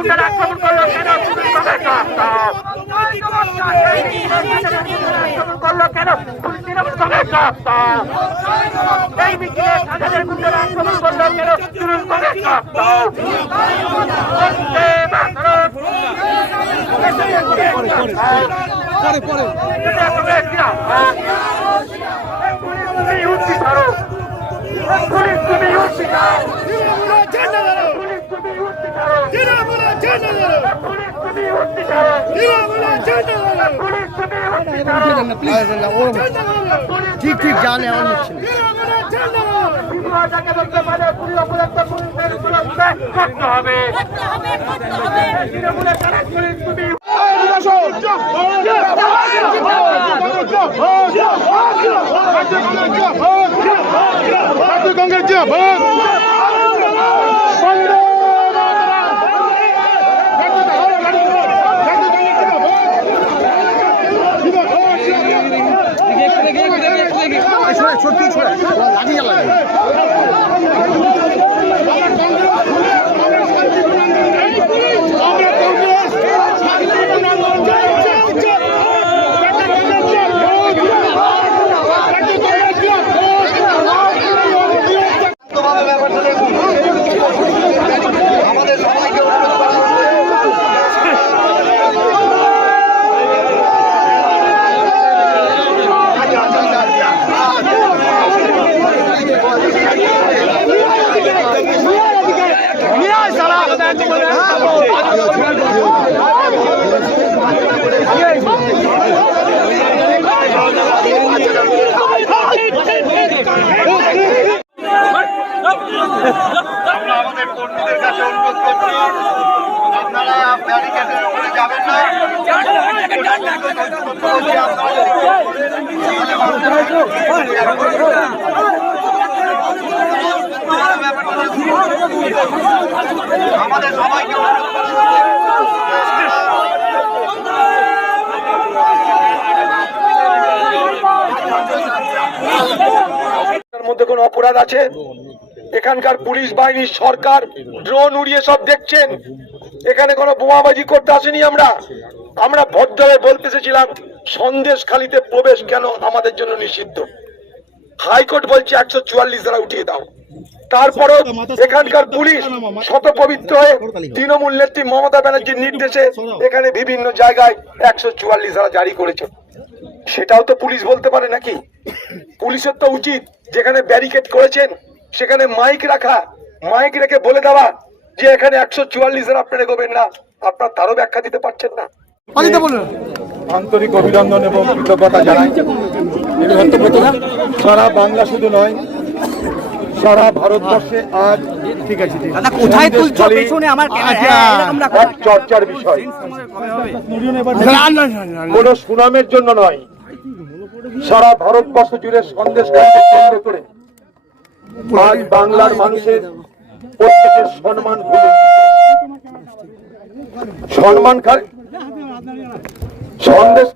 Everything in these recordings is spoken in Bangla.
গুন্ডারা আক্রমণ করল কেন আক্রমণ করল কেন তৃণমূল তুমি ধরো পুলিশ তুমি উঠছি ধরো পুলিশ তুমি উঠছি ধরো পুলিশ তুমি উঠছি ধরো ঠিক ঠিক জানে আমার নিচ্ছে বিবাহটাকে বলতে পারে পুলিশ অপরাধ পুলিশের উপলক্ষে করতে হবে তৃণমূলের কারা পুলিশ তুমি সত্যি ছোড়া লাঠি জ্বালাবে আমাদের সবাইকে অনুরোধ করা হচ্ছে আমরা আমাদের কর্মীদের কাছে অনুরোধ করছি আপনারা ব্যারিকেডের উপরে যাবেন না মধ্যে কোনো অপরাধ আছে? এখানকার পুলিশ বাহিনী সরকার ড্রোন উড়িয়ে সব দেখছেন। এখানে কোনো বোমাবাজি করতে আসেনি আমরা? আমরা ভদ্রভাবে বলতে এসেছিলাম সন্দেশ খালিতে প্রবেশ কেন আমাদের জন্য নিষিদ্ধ? হাইকোর্ট বলছে একশো চুয়াল্লিশ ধারা উঠিয়ে দাও। তারপরও এখানকার পুলিশ শতপবিত্র হয়ে তৃণমূল নেত্রী মমতা ব্যানার্জির নির্দেশে এখানে বিভিন্ন জায়গায় একশো চুয়াল্লিশ ধারা জারি করেছে। সেটাও তো পুলিশ বলতে পারে নাকি? পুলিশের তো উচিত, যেখানে ব্যারিকেড করেছেন, সেখানে মাইক রাখা। মাইক রেখে বলে দেওয়া যে এখানে একশো চুয়াল্লিশের আপনারা এগোবেন না। আপনার তারও ব্যাখ্যা দিতে পারছেন না। আন্তরিক অভিনন্দন এবং কৃতজ্ঞতা জানাই। সারা বাংলা শুধু নয় সারা ভারতবর্ষে আজ ঠিক আছে কোথায় তুলছো পেছনে আমার ক্যামেরা আচ্ছা। হ্যাঁ। এক চর্চার বিষয়। কোন সুনামের জন্য নয়। সারা ভারতবর্ষ জুড়ে সন্দেশ কেন্দ্র করে আজ বাংলার মানুষের প্রত্যেকের সম্মান সম্মান সন্দেশ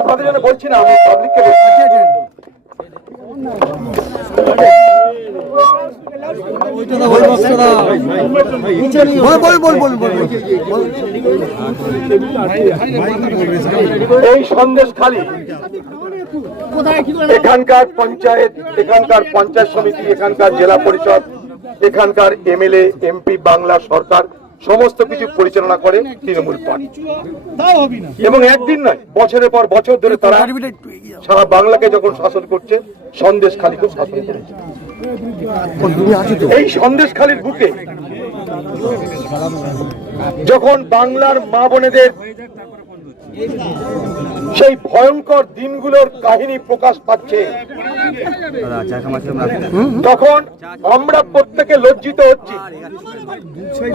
আপনাদের জন্য বলছি না আমি পাবলিককে এই সন্দেশ খালি। এখানকার পঞ্চায়েত এখানকার পঞ্চায়েত সমিতি এখানকার জেলা পরিষদ এখানকার এমএলএ এমপি বাংলা সরকার সমস্ত কিছু পরিচালনা করে তৃণমূল পার্টি। এবং একদিন নয় বছরের পর বছর ধরে তারা সারা বাংলাকে যখন শাসন করছে সন্দেশ খালিকেও শাসন করেছে। এই সন্দেশ খালির বুকে যখন বাংলার মা বোনেদের সেই ভয়ঙ্কর দিনগুলোর কাহিনী প্রকাশ পাচ্ছে। তখন আমরা প্রত্যেকে লজ্জিত হচ্ছি।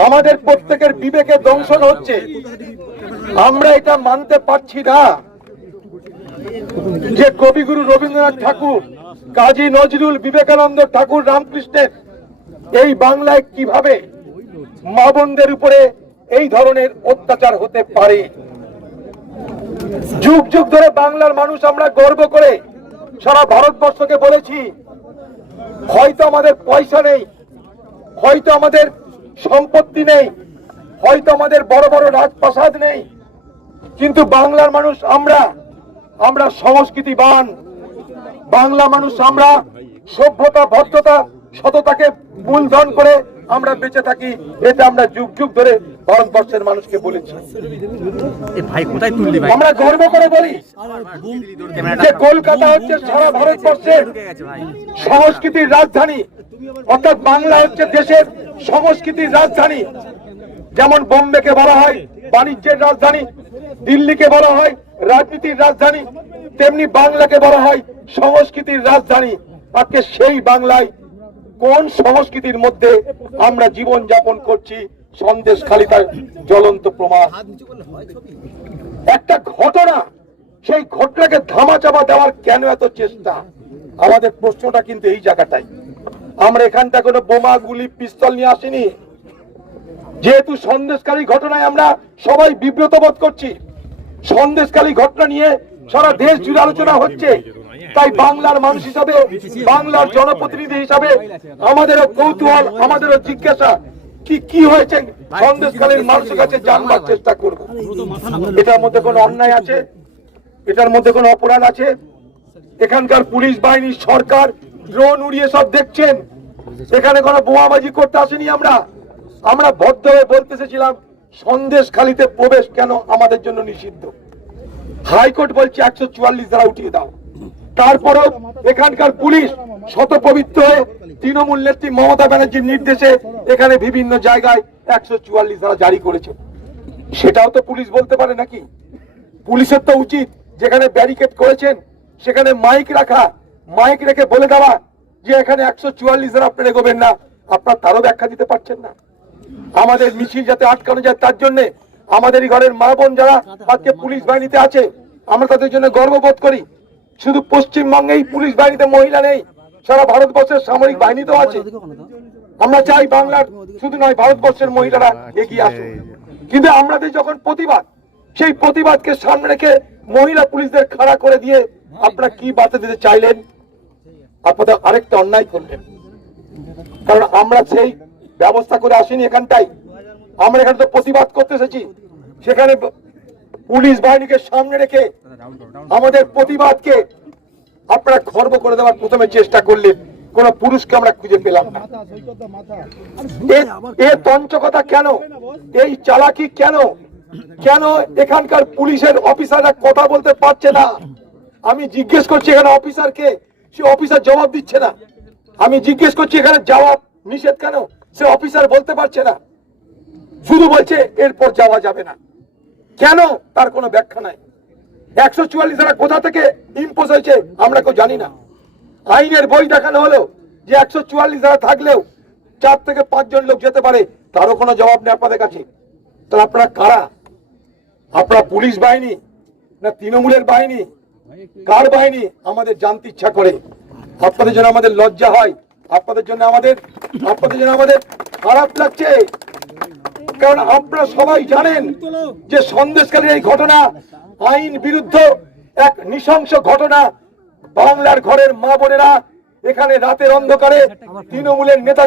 আমাদের প্রত্যেকের বিবেকে দংশন হচ্ছে। আমরা এটা মানতে পারছি না। যে কবিগুরু রবীন্দ্রনাথ ঠাকুর, কাজী নজরুল বিবেকানন্দ ঠাকুর রামকৃষ্ণের এই বাংলায় কীভাবে মা বোনদের উপরে এই ধরনের অত্যাচার হতে পারে? যুগ যুগ ধরে বাংলার মানুষ আমরা গর্ব করে সারা ভারতবর্ষকে বলেছি, হয়তো আমাদের পয়সা নেই, হয়তো আমাদের সম্পত্তি নেই, হয়তো আমাদের বড় বড় রাজপ্রাসাদ নেই, কিন্তু বাংলার মানুষ আমরা আমরা সংস্কৃতিবান। বাংলা মানুষ আমরা সভ্যতা, ভদ্রতা, সততাকে মূলধন করে আমরা বেঁচে থাকি, এটা আমরা যুগ যুগ ধরে ভারতবর্ষের মানুষকে বলেছি। আমরা গর্ব করে বলি যে কলকাতা হচ্ছে সারা ভারতবর্ষের সংস্কৃতির রাজধানী। অর্থাৎ বাংলা হচ্ছে দেশের সংস্কৃতির রাজধানী। যেমন বোম্বেকে বলা হয় বাণিজ্যের রাজধানী দিল্লিকে বলা হয় রাজনীতির রাজধানী তেমনি বাংলাকে বলা হয় সংস্কৃতির রাজধানী। আজকে সেই বাংলায় কোন সংস্কৃতির মধ্যে আমরা জীবন যাপন করছি সন্দেশ খালি তার জ্বলন্ত প্রমাণ। একটা ঘটনা সেই ঘটনাকে ধামাচাপা দেওয়ার কেন এত চেষ্টা? আমাদের প্রশ্নটা কিন্তু এই জায়গাটাই। আমরা এখানটা কোনো বোমা গুলি পিস্তল নিয়ে আসিনি। যেহেতু সন্দেশকারী ঘটনায় আমরা সবাই বিব্রত বোধ করছি সন্দেশকারী ঘটনা নিয়ে সারা দেশ জুড়ে আলোচনা হচ্ছে। তাই বাংলার মানুষ হিসাবে বাংলার জনপ্রতিনিধি হিসাবে আমাদেরও কৌতূহল আমাদেরও জিজ্ঞাসা কি কি হয়েছে? সন্দেশকালীর মানুষের কাছে জানবার চেষ্টা করব। এটার মধ্যে কোনো অন্যায় আছে? এটার মধ্যে কোনো অপরাধ আছে? এখানকার পুলিশ বাহিনী সরকার ড্রোন উড়িয়ে সব দেখছেন। এখানে কোনো বোমাবাজি করতে আসেনি আমরা? আমরা বদ্ধ হয়ে বলতে এসেছিলাম সন্দেশ খালিতে প্রবেশ কেন আমাদের জন্য নিষিদ্ধ? হাইকোর্ট বলছে একশো চুয়াল্লিশ দ্বারা উঠিয়ে দাও। তারপরেও এখানকার পুলিশ শতপবিত্র হয়ে তৃণমূল নেত্রী মমতা ব্যানার্জির নির্দেশে এখানে বিভিন্ন জায়গায় একশো চুয়াল্লিশ ধারা জারি করেছে। সেটাও তো পুলিশ বলতে পারে নাকি? পুলিশের তো উচিত যেখানে ব্যারিকেড করেছেন, সেখানে মাইক রাখা। মাইক রেখে বলে দেওয়া যে এখানে একশো চুয়াল্লিশ ধারা আপনি এগোবেন না। আপনার তারও ব্যাখ্যা দিতে পারছেন না। আমাদের মিছিল যাতে আটকানো যায় তার জন্য আমাদেরই ঘরের মা বোন যারা আজকে পুলিশ বাহিনীতে আছে, আমরা তাদের জন্য গর্ববোধ করি। শুধু পশ্চিমবঙ্গেই পুলিশ বাহিনীতে মহিলা নেই, সারা ভারতবর্ষের সামরিক বাহিনীতেও আছে। আমরা চাই বাংলার শুধু নয় ভারতবর্ষের মহিলারা এগিয়ে আসুক। কিন্তু আমাদের যখন প্রতিবাদ সেই প্রতিবাদকে সামনে রেখে মহিলা পুলিশদের খাড়া করে দিয়ে আপনারা কি বার্তা দিতে চাইলেন? আপনাদের আরেকটা অন্যায় করলেন। কারণ আমরা সেই ব্যবস্থা করে আসিনি এখানটাই আমরা এখানে তো প্রতিবাদ করতে এসেছি। সেখানে পুলিশ বাহিনীকে সামনে রেখে আমাদের প্রতিবাদকে আপনারা খর্ব করে দেওয়ার প্রথমে চেষ্টা করলেন। কোন পুরুষকে আমরা খুঁজে পেলাম না। এ- তঞ্চকতা কেন? এই চালাকি কেন? কেন এখানকার পুলিশের অফিসাররা কথা বলতে পারছে না? আমি জিজ্ঞেস করছি এখানে অফিসারকে সে অফিসার জবাব দিচ্ছে না। আমি জিজ্ঞেস করছি এখানে জবাব নিষেধ কেন? সে অফিসার বলতে পারছে না। শুধু বলছে এরপর যাওয়া যাবে না। কেন? তার কোনো ব্যাখ্যা নাই। একশো চুয়াল্লিশ ধারা কোথা থেকে ইম্পোজ হয়েছে আমরা কেউ জানি না। আইনের বই দেখানো হলো যে একশো চুয়াল্লিশ ধারা থাকলেও চার থেকে পাঁচজন লোক যেতে পারে, তারও কোনো জবাব নেই আপনাদের কাছে। তাহলে আপনারা কারা? আপনারা পুলিশ বাহিনী না তৃণমূলের বাহিনী? কার বাহিনী? আমাদের জানতে ইচ্ছা করে। আপনাদের জন্য আমাদের লজ্জা হয়। আপনাদের জন্য আমাদের, আপনাদের জন্য আমাদের খারাপ লাগছে। কারণ আপনারা সবাই জানেন যে সন্দেশকারীর এই ঘটনা আইন বিরুদ্ধ এক নৃশংস ঘটনা বাংলার ঘরের মা বোনেরা এখানে রাতের অন্ধকারে তৃণমূলের নেতা